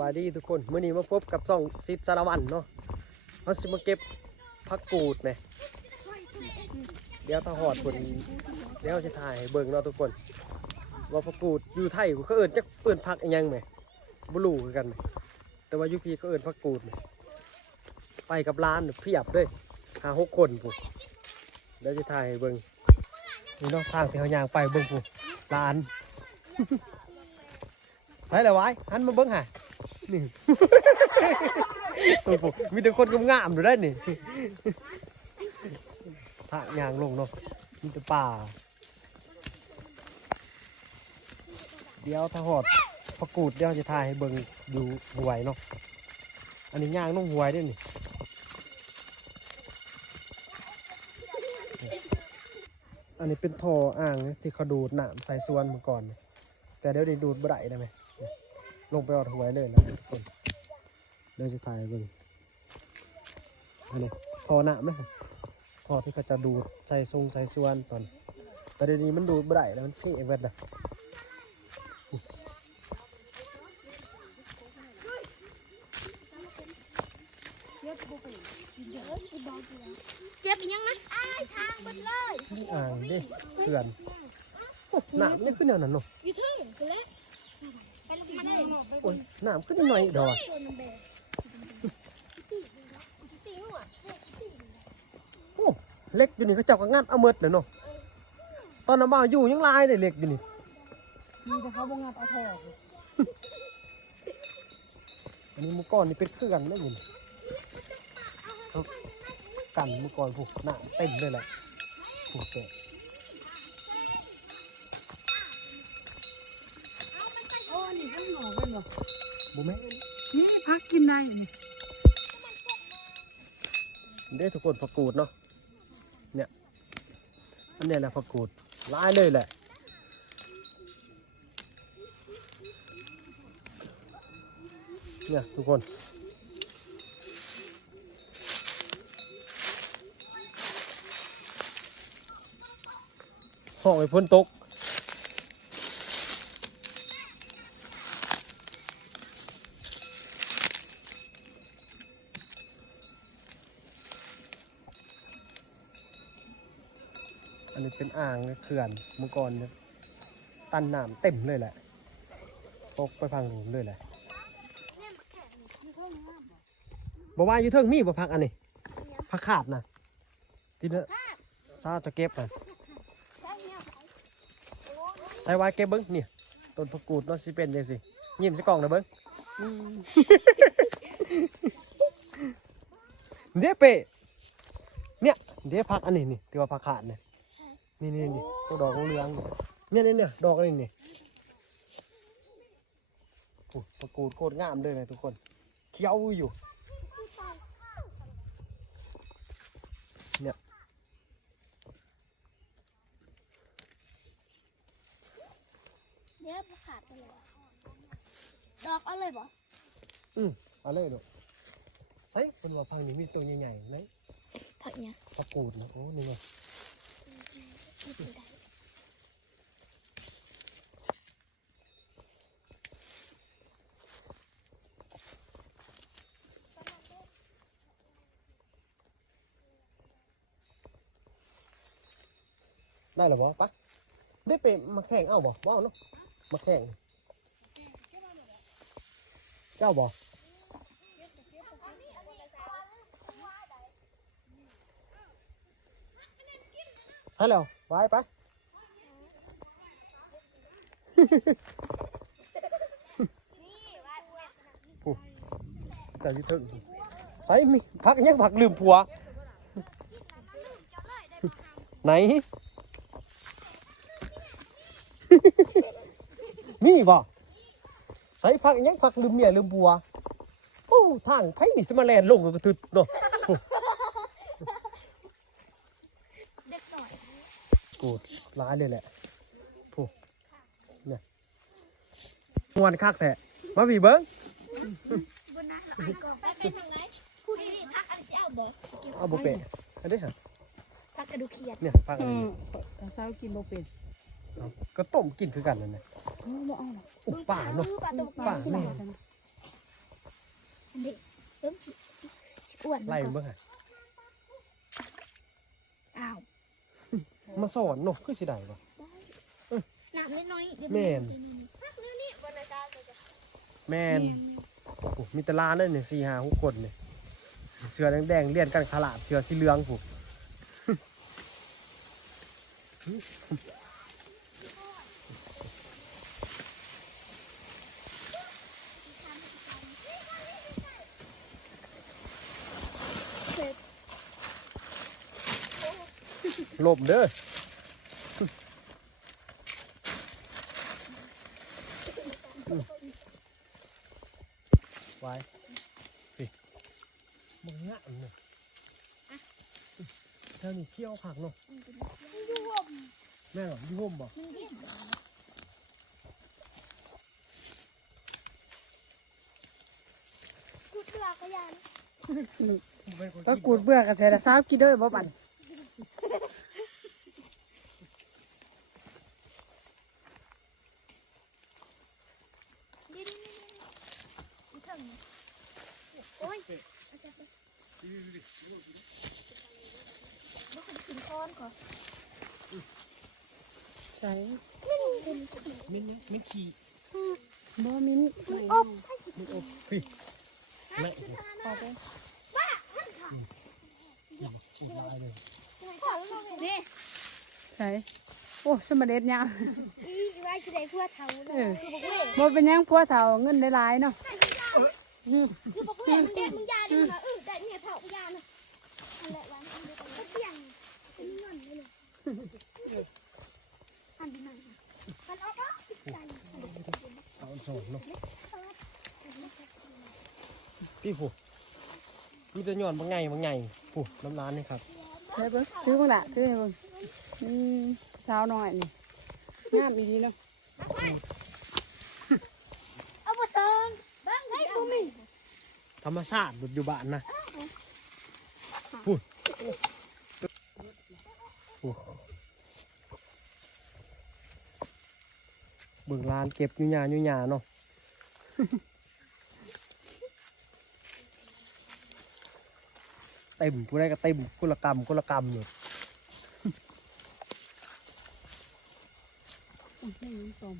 บายดีทุกคนเมื้อนี้มาพบกับซ่องซิดสารวันเนาะเราสิมาเก็บผักกูดแหมเดี๋ยวถ้าหอดผลเดี๋ยวจะถ่ายให้เบิ่งเนาะทุกคน ว่าผักกูดอยู่ไทยเขาเอิ้นจักเอิ้นผักอีหยังแหมบ่รู้คือกันแหมแต่ว่ายู่พี่เขาเอิ้นผักกูดแหมไปกับร้านเพียบเลยหาหกคนพุ่นเดี๋ยวจะถ่ายให้เบิ่งนี่เนาะทางที่เฮายางไปเบิ่งพุ่นร้านไปเลยไว้หั นมาเบิ้งหะนี่ โอ้โหมีแต่คนงามๆอยู่ได้นี่พระยางลงเนาะมีแต่ป่า เดี๋ยวถ้าหอดประกูดเดี๋ยวจะถ่ายให้เบิ้งดูหวยเนาะ อันนี้ย่างน้องหวยด้วยนี่อันนี้เป็นท่ออ่างที่เขาดูดน้ำใส่ส่วนเมื่อก่อน แต่เดี๋ยวนี้ดูดบ่ได้ได้ไหม ลงไปเอาถวายเลยนะทุกคนเดี๋ยวจะถ่ายให้เบิ่งอันนี้ทอหนะไหมทอที่เขาจะดูดใส่ทรงใส่ส่วนตอนแต่เดี๋ยวนี้มันดูดไม่ได้แล้วมันเท่เวทนะเจ็บอีกยังนะอ้ายทางหมดเลยนี่อ่างดิเขื่อนโอ้น้ำนี่ขึ้นแนวนั้นเนาะอยู่ทึ่งกู โอ้ยน้ำขึ้นนิดหน่อยเดี๋ยวอะชวนมันแบกตีหัวโอ้เล็กอยู่นี่เขาเจ้าก็งัดเอาเมดเลยเนาะตอนน้ำบ่าวอยู่ยังลายเลยเล็กอยู่นี่มีแต่เขาบ่งับเอาทอกอันนี้เมื่อก่อนนี่เป็นเครื่องไม่ยินเขากันเมื่อก่อนผูกหน้าเต็มเลยแหละผูกแกะ ทั้งหน่อเป็นบ่บุแม่นนี่พักกินได้นี่ได้ทุกคนผักกูดเนาะเนี่ยอันเนี้ยแหละผักกูดร้ายเลยแหละเนี่ยทุกคนห้องไอ้พ้นตก เป็นอ่างเขื่อนเมื่อก่อนตันน้ำเต็มเลยแหละตกไปพังหลุมเลยแหละบอกว่าอยู่เทิงมีบ่พักอันนี้พักขาดนะที่เนื้ซาจะเก็บนะไอ้วายเก็บเบิ้งเนี่ยต้นผักกูดเนาะสิเป็นยังสิยิ้มใส่กล่องนะเบิ้งเดี๋ยวเปะเนี่ยเดี๋ยวพักอันนี้นี่ที่ว่าพักขาดเนี่ย นี่นี่นี่ตัวดอกเหลืองๆเนี่ยเนี่ยเนี่ยดอกนี่นี่โอ้ยประกูดโคตรงามเลยนะทุกคนเขียวอยู่เดี๋ยวขาดไปเลยดอกเอาเลยบ่เอาเลยดูใส่เป็นว่าพังนี้มีตัวใหญ่ๆไหมผักเนี่ยประกูดนะโอ้นี่ไง ได้หรอบ่ปะได้ไปมาแข่งเอ้าบ่บ่เอาเนาะมาแข่งเจ้าบ่ฮัลโหล ไปไปผู้แต่ยี่ถึงใส่มีพักยังพักลืมผัว ไหน มีบ่ใส่พักยังพักลืมเมียลืมผัว โอ้ทางไผนี่สมาแลนลงกระตุดเนาะ กูร้ายเลยแหละผู้เนี่ยมวนคักแท้มาพี่เบิ้งข้นอันเป็นอันเจ้าบ่เอป็นอันนี้ฮะพักกระดูกเขียดเนี่ยพักอันนี้เช้ากินบ่เป็นก็ต้มกินคือกันนั่นแหละอุ้ป่าเนาะป่าแม่ไล่เบิ้งอะ มาสอนเนาะคือสิได้บ่หนักนิดน้อยเดี๋ยวแม่นพักนี่นี่บนอากาศเลยจ้ะแม่นโอ้มีแตลานด้วยนี่4 5 6คนนี่เสือแดงๆเลียนกันขลาดเสือสีเหลืองผู้ห ลบเด้อไว้สิมึงงะมันเนี่ยเธอนี่เคี่ยวผักเนาะรวมแม่เหรอยี่ห้มบ่มันยิ่งกูเบื่อก็ยันก็กูดเบื่อกับเสร็จแล้วเช้ากินเด้อบ่บันดิ้นอีกถึงโอ้ยเอาจับไปบ่เคย กินก้อนก่อนใช่เป็นมิ้นมิ้นขี่บ่มิ้นอบให้สิมิ้นอบพี่แม่พอไปนี่ใช่โอ้สมเด็จเนี่ยอีไว้สิได้เพื่อเท่าเลยเออคือบอกเลยบ่เป็นหยังพัวเฒ่าเงินได้หลายเนาะอืมคือบอกเลยมันเด็ดมึงยาดิค่ะเออแต่เนี่ยเท่ายานะนั่นแหละวันอันเดียวกันก็เสี่ยงเป็นเงินเลยอันที่นั่นมันออกอะติดใจ เอาสองเนาะพี่ผู้มีแต่ย้อนบางไงบางไงผู้น้ำร้านนี่ครับใช่เบิ่งถือบ่ล่ะถือให้เบิ่งอืมสาวน้อยนี่งามอีดีเนาะเอาไปเติมบ้างให้กูมีธรรมชาติอยู่บ้านนะผู้ผู้เบิ่งร้านเก็บยู่หยายู่หยาเนาะเต็มผู้ใดก็เต็มกุลกรรมกุลกรรมอยู่อุ้ยนี่ตอม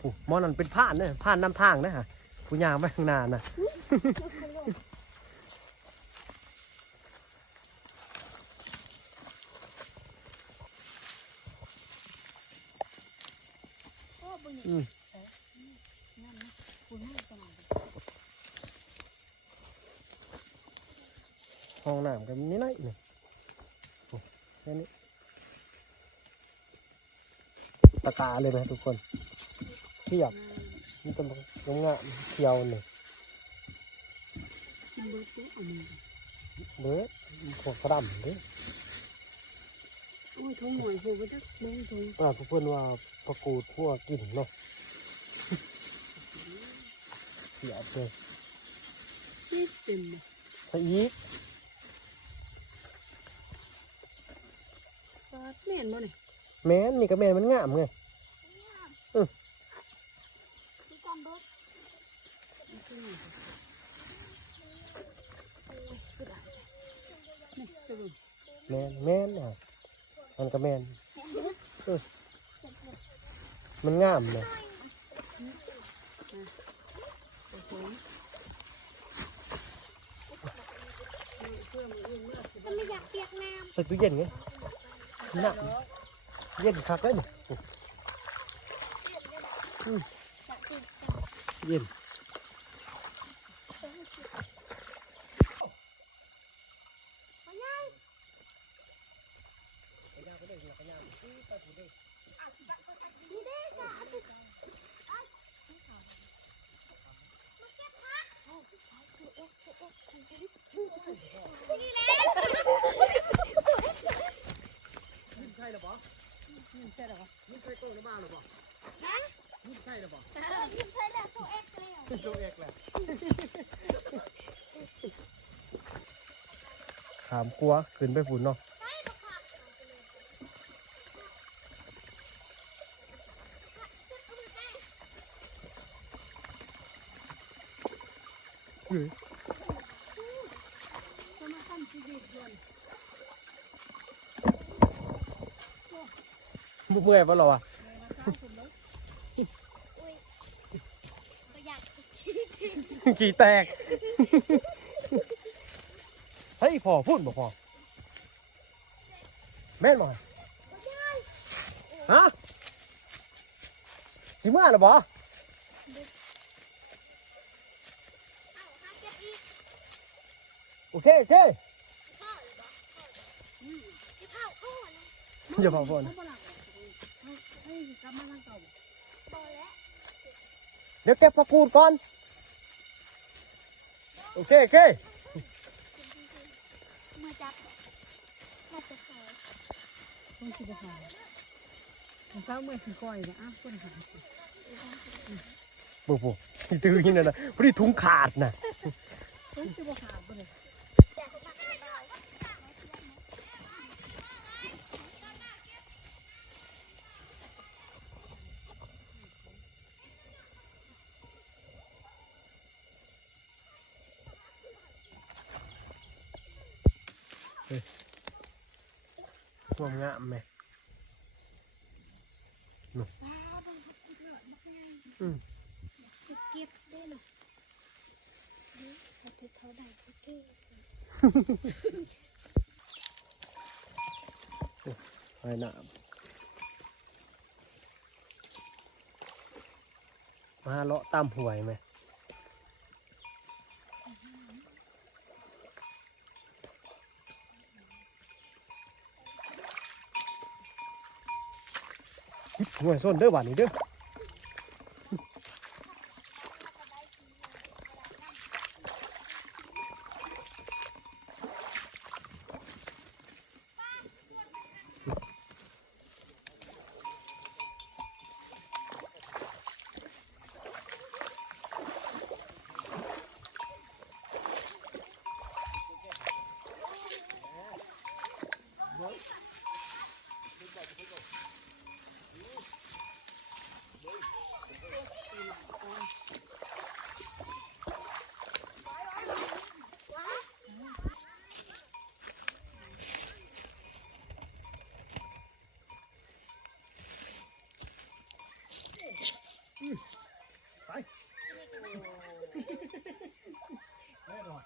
ผู้มอนั่นเป็นผ่านเนี่ยผ่านน้ำทางนะฮะผู้ยางไปข้างหน้านะ โอ้บุญ อืม คุณให้ตลอด ห้องน้ำกันนี่น้อยนี่โอ้แค่นี้ตะกาเลยไหมทุกคนเทียบนี่ต้นงามงามๆเขียวนี่กินเบิดตัวอันนี้เด้อพวกกระดำเด้อโอ้ยท้องหวยโผล่ไปจักลงท้องอ่าพวกเพื่อนว่าประกูดพวกกินเนาะเสียบเลยนี่เป็นน่ะใส่อีก ปลาแม่นบ่นี่แม่นนี่ก็แม่นมันงามไงมีการเบิดนี่จะเบิ่งแม่นแม่นอะมันก็แม่นเออมันงามเลยโอ้โหฉันไม่อยากเปียกน้ใส่ตู้เย็นไง หนักเย็นคัก เลยนี่อืมเย็นำนี่เด้จ้ะเอาติดเอามาเก็บผักโอ้ยสูเอ็กสูเอ็กสูเอ็กนี่แหละนี่ใช่หรือเปล่านี่ใช่หรอวะนี่ใช่โต้หรือเปล่าหรือเปล่าฮะนี่ใช่หรือเปล่าเออนี่ใช่แล้วสูเอ็กแล้วโตเอกแหละขามกลัวขึ้นไปฝุ่นเนาะใช่ปะค่ะเอามือใกล้ เฮ้ย บุ เมื่อยปะเราอะประหยัดขี่แตก เฮ้ยพอพูดบ่พอแม่นบ่ฮะสิเมื่อหรอบ่เอาหาเก็บอีกโอเคโอเคพ่อหรือเปล่าจะเผาข้อนะอย่าพอพูดนะเฮ้ย กลับมาทางเก่าพอแล้วเดี๋ยวเก็บผักกูดก่อน โอเคโอเคมือจับมาจะขอต้องคิดจะหาเช้าเมื่อขี้ก้อยเนี่ยอ้าวคนหาบุบุตื้อนี่นะนะพอดีถุงขาดนะต้องคิดว่าหาไปเลย งามงามไหมเก็บได้หรอเขาถือเขาได้เขาเก็บไปน้ำมาเลาะตามหวยไหมห วยส้นเด้อหวานนี่เด้อ ไปแน่นอน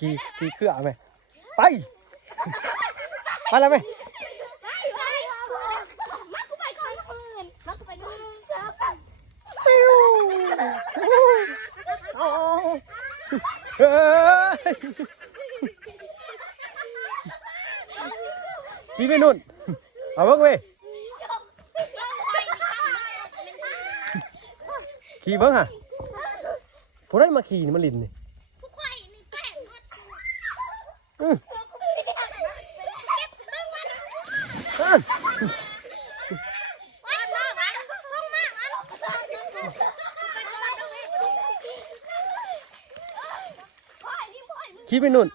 ขี่ขี่เครือไหมไปไปแล้วไหมเฮ้ยขี่ไปนู่นเอาบิ้งเว้ยขี่บิ้งฮะผู้ได้มาขี่นี่มันลินนี่ ขี่ไปนู่น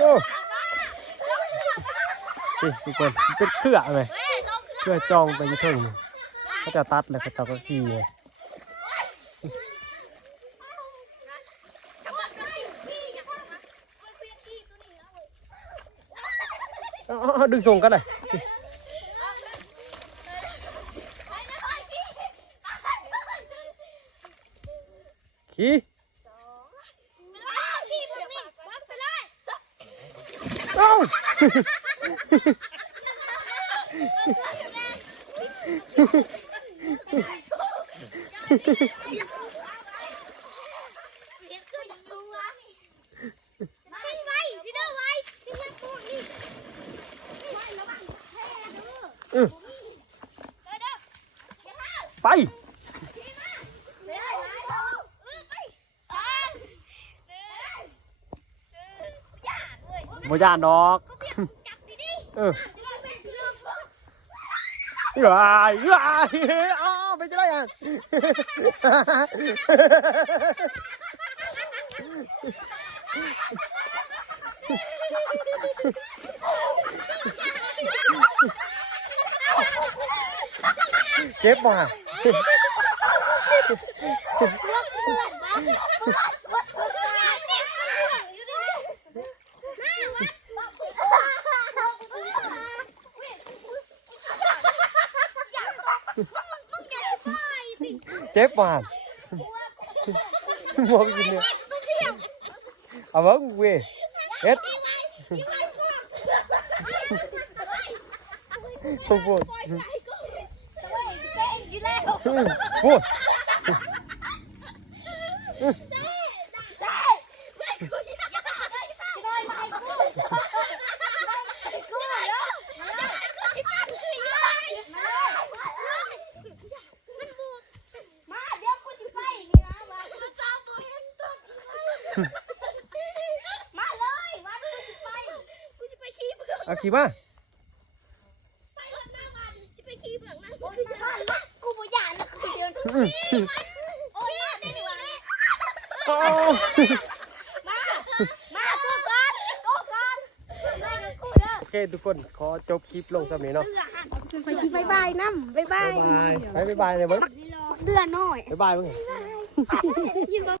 โอ้นี่ทุกคนเป็นเครือไงเครือจองไปยี่เทิงนี่เขาจะตัดแล้วก็เจ้าก็ขี่ไงเอาเอาเอดึงส่งกันเลย ขี่เอ้า บ่ยานดอกเออเอ้ยเอ้ยอ้าวไปจะได้ยังเก็บมา chép vào mua cái gì nữa? À vâng quê hết. Không vui vui มามองกินเนี่ยเอาเบิ้งเว้ยเอ็ดสมบูรณ์พูดเอาขี่มากูบ่อยากนะกูเดียวอืมโอ้ยได้หนึ่งวันเอามามากูก่อนกูก่อนมากับกูเด้อโอเคทุกคนขอจบคลิปลงสำนี้เนาะไปสิบายบายน้ำบายบายบ๊ายบายไปบ๊ายบายเลยเบิ้งเดือนน้อยบ๊ายบายเบิ้งยินบ่